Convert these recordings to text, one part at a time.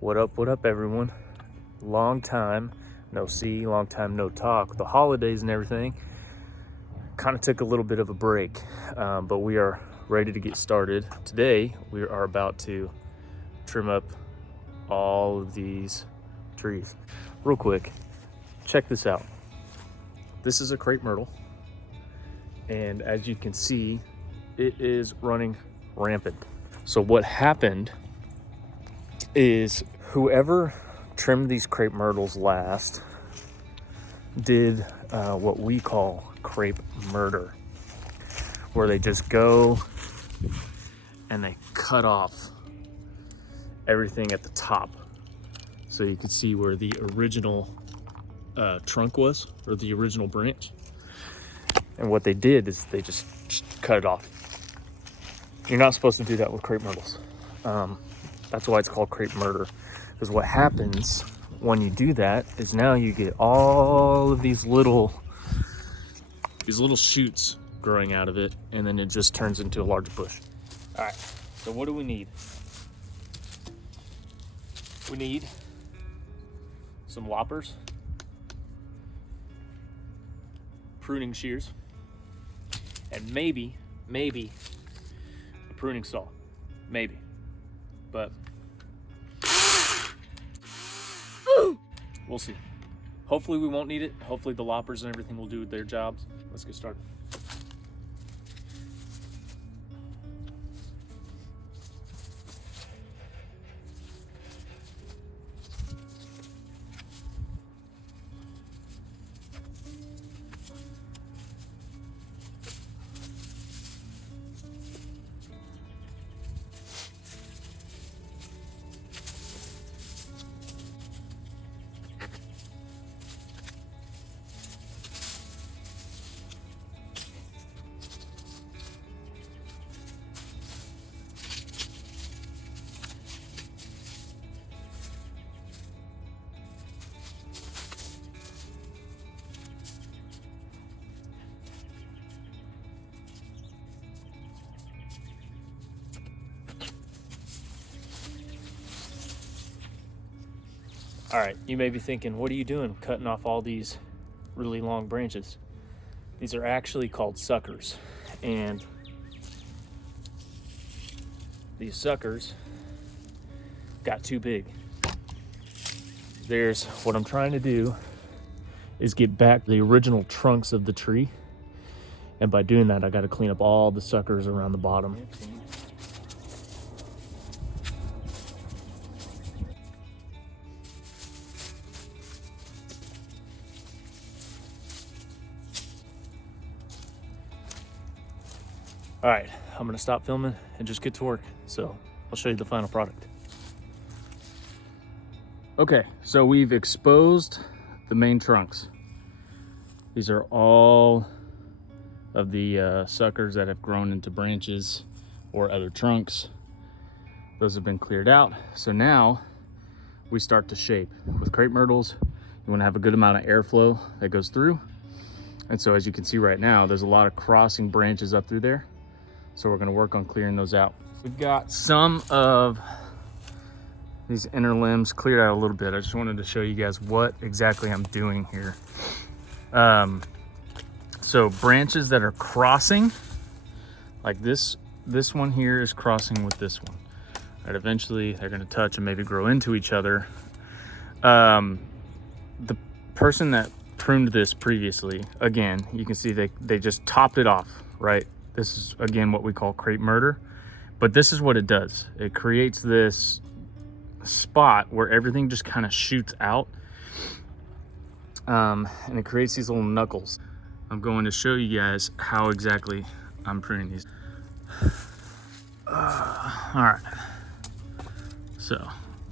What up, everyone? Long time no see, long time no talk. The holidays and everything kind of took a little bit of a break, but we are ready to get started. Today, we are about to trim up all of these trees. Real quick, check this out. This is a Crape Myrtle, and as you can see, it is running rampant. So what happened is whoever trimmed these Crape Myrtles last did what we call Crape Murder, where they just go and they cut off everything at the top. So you can see where the original trunk was, or the original branch. And what they did is they just cut it off. You're not supposed to do that with Crape Myrtles. That's why it's called Crape Murder. Because what happens when you do that is now you get all of these little shoots growing out of it, and then it just turns into a large bush. All right, so what do we need? We need some loppers, pruning shears, and maybe a pruning saw, maybe. But we'll see. Hopefully we won't need it. Hopefully the loppers and everything will do their jobs. Let's get started. All right, you may be thinking, what are you doing cutting off all these really long branches? These are actually called suckers. And these suckers got too big. What I'm trying to do is get back the original trunks of the tree. And by doing that, I got to clean up all the suckers around the bottom. All right, I'm gonna stop filming and just get to work. So I'll show you the final product. Okay, so we've exposed the main trunks. These are all of the suckers that have grown into branches or other trunks. Those have been cleared out. So now we start to shape. With Crape Myrtles, you wanna have a good amount of airflow that goes through. And so as you can see right now, there's a lot of crossing branches up through there. So we're gonna work on clearing those out. We've got some of these inner limbs cleared out a little bit. I just wanted to show you guys what exactly I'm doing here. So branches that are crossing, like this one here is crossing with this one. Right, eventually they're gonna touch and maybe grow into each other. The person that pruned this previously, again, you can see they just topped it off, right? This is, again, what we call Crape Murder. But this is what it does. It creates this spot where everything just kind of shoots out. And it creates these little knuckles. I'm going to show you guys how exactly I'm pruning these. All right. So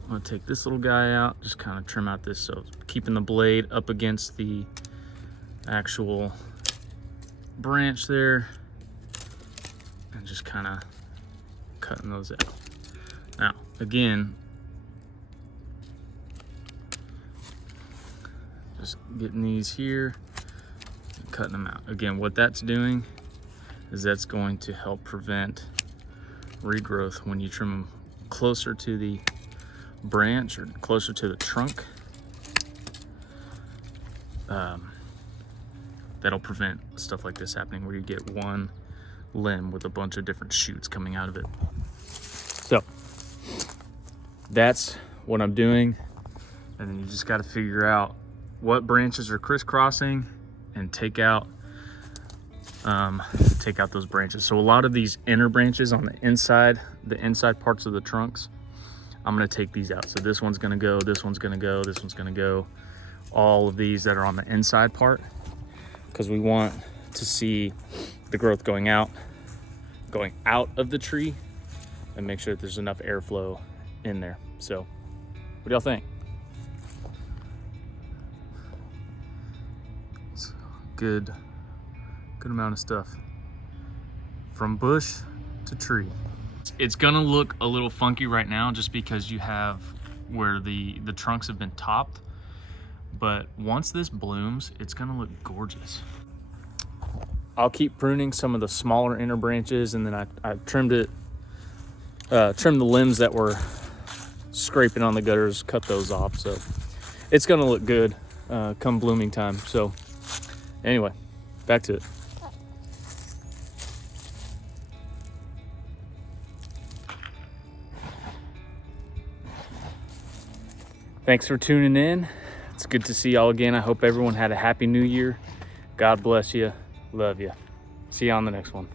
I'm gonna take this little guy out, just kind of trim out this. So keeping the blade up against the actual branch there. And just kind of cutting those out. Now, again, just getting these here and cutting them out. Again, what that's doing is that's going to help prevent regrowth when you trim them closer to the branch or closer to the trunk, that'll prevent stuff like this happening, where you get one limb with a bunch of different shoots coming out of it. So that's what I'm doing. And then you just got to figure out what branches are crisscrossing and take out those branches. So a lot of these inner branches on the inside parts of the trunks, I'm going to take these out. So this one's going to go, this one's going to go, this one's going to go. All of these that are on the inside part, because we want to see the growth going out of the tree and make sure that there's enough airflow in there. So what do y'all think? It's good amount of stuff from bush to tree. It's gonna look a little funky right now just because you have where the trunks have been topped, but once this blooms, it's gonna look gorgeous. I'll keep pruning some of the smaller inner branches, and then I trimmed the limbs that were scraping on the gutters, cut those off. So it's gonna look good come blooming time. So anyway, back to it. Thanks for tuning in. It's good to see y'all again. I hope everyone had a happy new year. God bless you. Love you. See you on the next one.